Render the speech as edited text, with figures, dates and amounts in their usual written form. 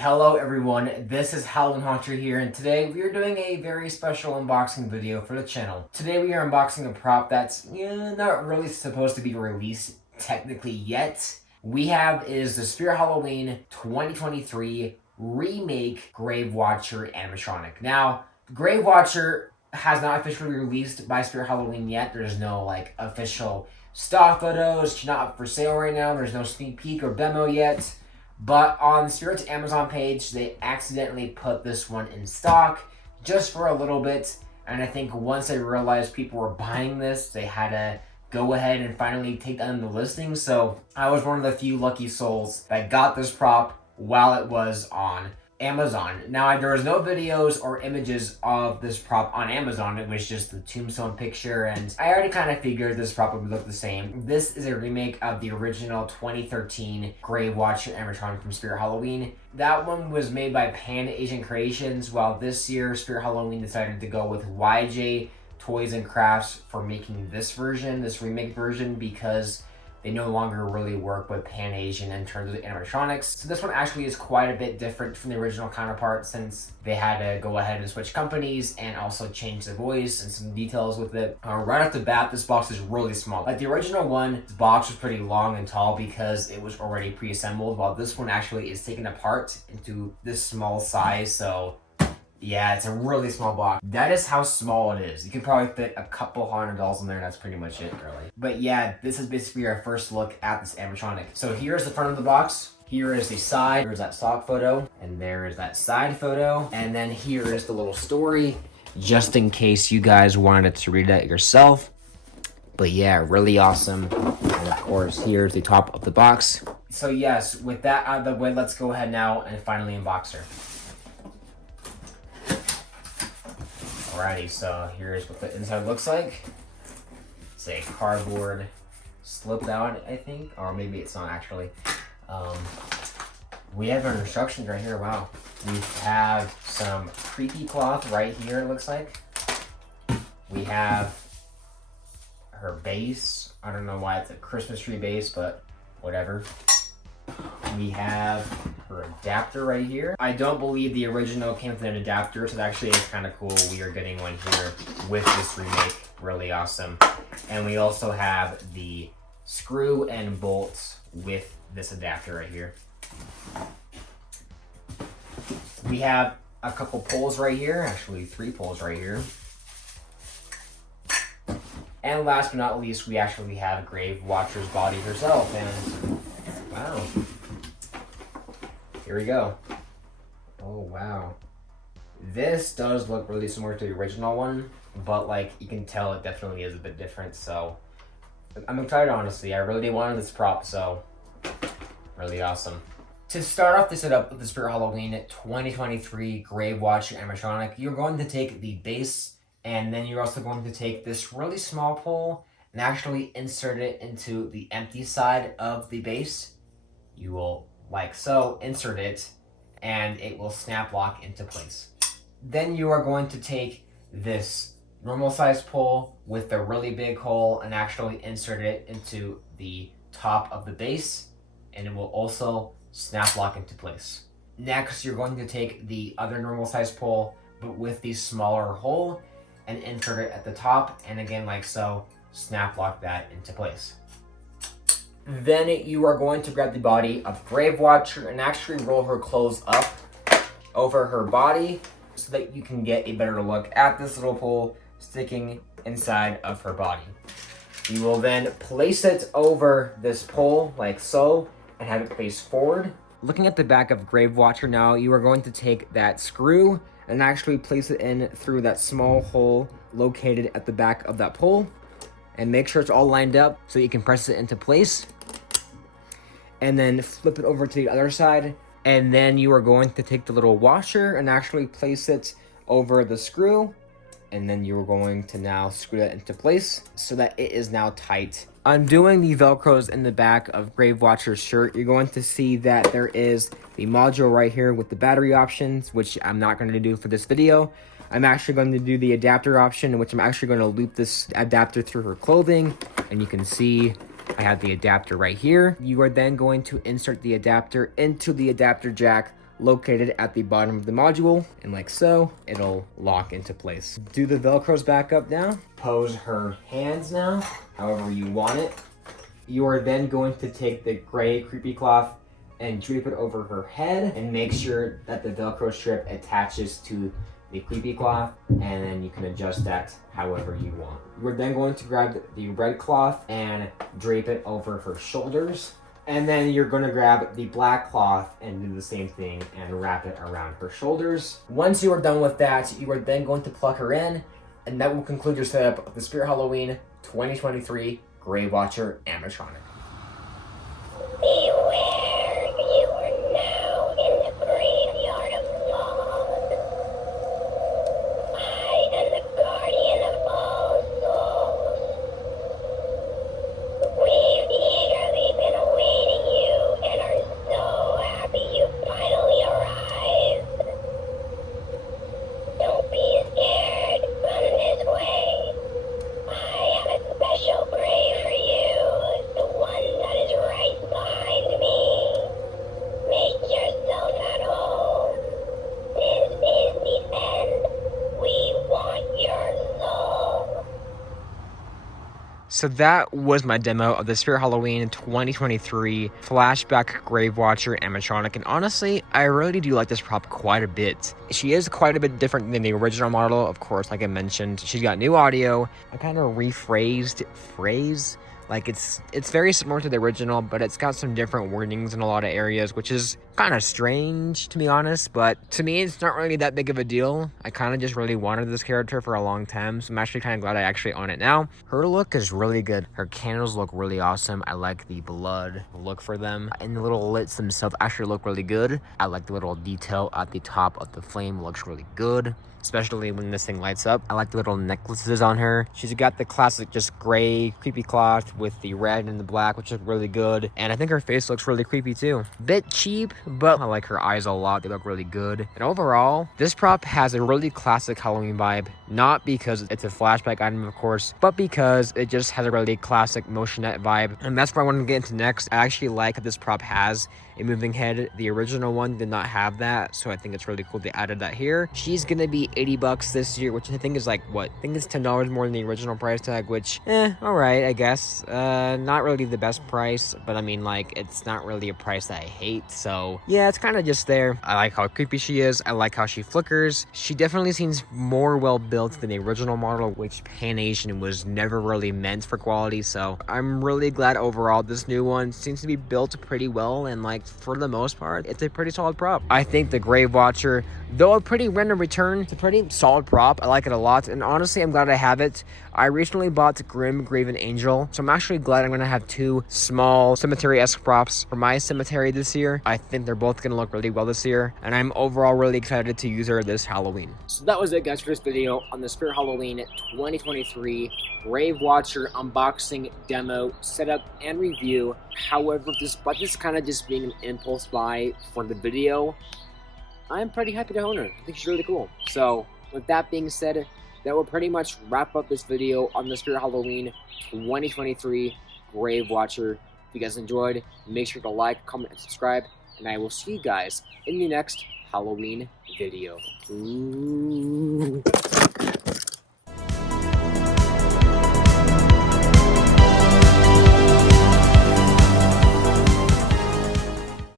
Hello everyone, this is Halloween Haunter here, and today we are doing a very special unboxing video for the channel. Today we are unboxing a prop that's not really supposed to be released technically yet. We have is the Spirit Halloween 2023 remake Grave Watcher animatronic. Now, Grave Watcher has not officially released by Spirit Halloween yet. There's no official stock photos. She's not up for sale right now. There's no sneak peek or demo yet. But on Spirit's Amazon page, they accidentally put this one in stock just for a little bit. And I think once they realized people were buying this, they had to go ahead and finally take down the listing. So I was one of the few lucky souls that got this prop while it was on Amazon. Now, there was no videos or images of this prop on Amazon. It was just the tombstone picture, and I already kind of figured this prop would look the same. This is a remake of the original 2013 Grave Watcher animatronic from Spirit Halloween. That one was made by Pan Asian Creations, while this year Spirit Halloween decided to go with YJ Toys and Crafts for making this version, this remake version, because they no longer really work with Pan Asian in terms of animatronics. So this one actually is quite a bit different from the original counterpart, since they had to go ahead and switch companies and also change the voice and some details with it. Right off the bat, this box is really small. Like the original one, the box was pretty long and tall because it was already pre-assembled, while this one actually is taken apart into this small size. So yeah, it's a really small box. That is how small it is. You can probably fit a couple $100 in there, and that's pretty much it, really. But yeah, this is basically our first look at this animatronic. So here's the front of the box. Here is the side. Here's that stock photo. And there is that side photo. And then here is the little story, just in case you guys wanted to read that yourself. But yeah, really awesome. And of course, here's the top of the box. So yes, with that out of the way, let's go ahead now and finally unbox her. Alrighty, so here's what the inside looks like. It's a cardboard slip out, I think, or maybe it's not actually. We have our instructions right here. Wow. We have some creepy cloth right here, it looks like. We have her base. I don't know why it's a Christmas tree base, but whatever. We have her adapter right here. I don't believe the original came with an adapter, so it actually is kind of cool. We are getting one here with this remake. Really awesome. And we also have the screw and bolts with this adapter right here. We have a couple poles right here, actually 3 poles right here. And last but not least, we actually have Grave Watcher's body herself. And wow. Here we go. Oh, wow. This does look really similar to the original one, but you can tell it definitely is a bit different, so I'm excited, honestly. I really wanted this prop, so really awesome. To start off the setup with the Spirit Halloween 2023 Grave Watcher animatronic, you're going to take the base, and then you're also going to take this really small pole and actually insert it into the empty side of the base. You will, like so, insert it, and it will snap lock into place. Then you are going to take this normal size pole with the really big hole and actually insert it into the top of the base, and it will also snap lock into place. Next, you're going to take the other normal size pole, but with the smaller hole, and insert it at the top, and again, like so, snap lock that into place. Then you are going to grab the body of Grave Watcher and actually roll her clothes up over her body so that you can get a better look at this little pole sticking inside of her body. You will then place it over this pole like so and have it face forward. Looking at the back of Grave Watcher now, you are going to take that screw and actually place it in through that small hole located at the back of that pole. And make sure it's all lined up so you can press it into place. And then flip it over to the other side. And then you are going to take the little washer and actually place it over the screw. And then you are going to now screw that into place so that it is now tight. Undoing the Velcros in the back of Grave Watcher's shirt, you're going to see that there is the module right here with the battery options, which I'm not going to do for this video. I'm actually going to do the adapter option, in which I'm actually going to loop this adapter through her clothing. And you can see I have the adapter right here. You are then going to insert the adapter into the adapter jack located at the bottom of the module, and like so, it'll lock into place. Do the Velcros back up now. Pose her hands now, however you want it. You are then going to take the gray creepy cloth and drape it over her head and make sure that the Velcro strip attaches to the creepy cloth, and then you can adjust that however you want. We're then going to grab the red cloth and drape it over her shoulders. And then you're going to grab the black cloth and do the same thing and wrap it around her shoulders. Once you are done with that, you are then going to plug her in, and that will conclude your setup of the Spirit Halloween 2023 Grave Watcher Animatronic. Beware, you are now in the graveyard of fog. I am the guardian of all souls. We've eagerly been awaiting you and are so happy you finally arrived. Don't be scared, come this way. I have a special grave for you, the one that is right behind me. Make yourself at home. This is the end. We want your soul. So that was my demo of the Spirit Halloween 2023 Flashback Grave Watcher Animatronic, and honestly, I really do like this prop quite a bit. She is quite a bit different than the original model, of course, like I mentioned. She's got new audio, a kind of rephrased phrase. Like, it's very similar to the original, but it's got some different wordings in a lot of areas, which is kind of strange, to be honest. But to me, it's not really that big of a deal. I kind of just really wanted this character for a long time, so I'm actually kind of glad I actually own it now. Her look is really good. Her candles look really awesome. I like the blood look for them. And the little lights themselves actually look really good. I like the little detail at the top of the flame. Looks really good, especially when this thing lights up. I like the little necklaces on her. She's got the classic just gray creepy cloth with the red and the black, which look really good. And I think her face looks really creepy too. Bit cheap, but I like her eyes a lot. They look really good. And overall, this prop has a really classic Halloween vibe, not because it's a flashback item, of course, but because it just has a really classic motionette vibe. And that's what I want to get into next. I actually like that this prop has a moving head. The original one did not have that, so I think it's really cool they added that here. She's gonna be $80 this year, which I think is like, what? I think it's $10 more than the original price tag, which, alright, I guess. Not really the best price, but I mean, like, it's not really a price that I hate, so yeah, it's kind of just there. I like how creepy she is. I like how she flickers. She definitely seems more well built than the original model, which Pan Asian was never really meant for quality, so I'm really glad overall this new one seems to be built pretty well, and like, for the most part, it's a pretty solid prop. I think the Grave Watcher, though a pretty random return, it's a pretty solid prop. I like it a lot, and honestly, I'm glad I have it. I recently bought Grim Graven Angel, so I'm actually glad I'm gonna have two small cemetery-esque props for my cemetery this year. I think they're both gonna look really well this year, and I'm overall really excited to use her this Halloween. So that was it, guys, for this video on the Spirit Halloween 2023 Grave Watcher unboxing, demo, setup, and review. However, despite this kind of just being an impulse buy for the video, I'm pretty happy to own her. I think she's really cool. So, with that being said, that will pretty much wrap up this video on the Spirit Halloween 2023 Grave Watcher. If you guys enjoyed, make sure to like, comment, and subscribe, and I will see you guys in the next Halloween video. Ooh.